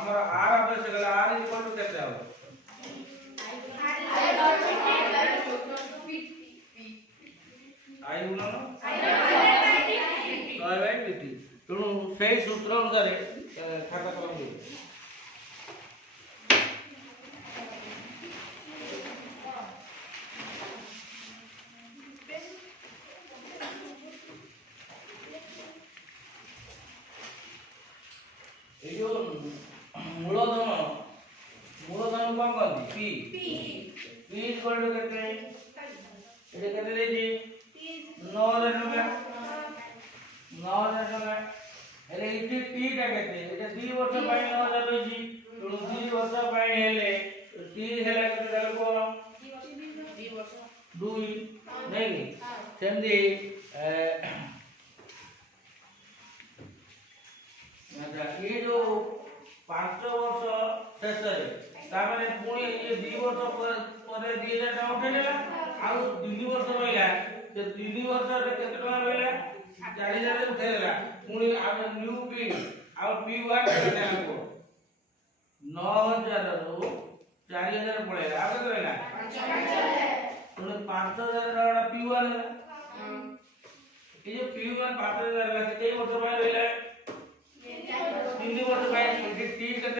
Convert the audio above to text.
हमर आर आदेश गला are equal to केते हो आई गुणन I बाय dt तेणु सेही सूत्र अनुसार खाता कलम दे ए जो मूलधन कौन कहती p इक्वल टू केते एटे केते देजी 9000 टका 9000 टका हेले इटी टी टा केते एटे 2 वर्ष पाई 9000 रहिजी तेणु 2 वर्ष पाई हेले टी हेला केते दाल को 2 वर्ष 2 नहीं सेंदी अच्छा ये जो 5 वर्ष शेष रे तामाने पुणी ये 2 वर्ष पर 2000 टका उठेला आ 2 वर्ष रहिला ते 2 वर्ष रे केते टका रहिला 4000 उठेला पुणी आ न्यू पी आ p1 केते हमको 9000 रो 4000 पळेला आ केते रहिला 5000 5000 रा p1 ये जो p1 5000 ला केते वर्ष पाई रहिला 3 वर्ष पाई टी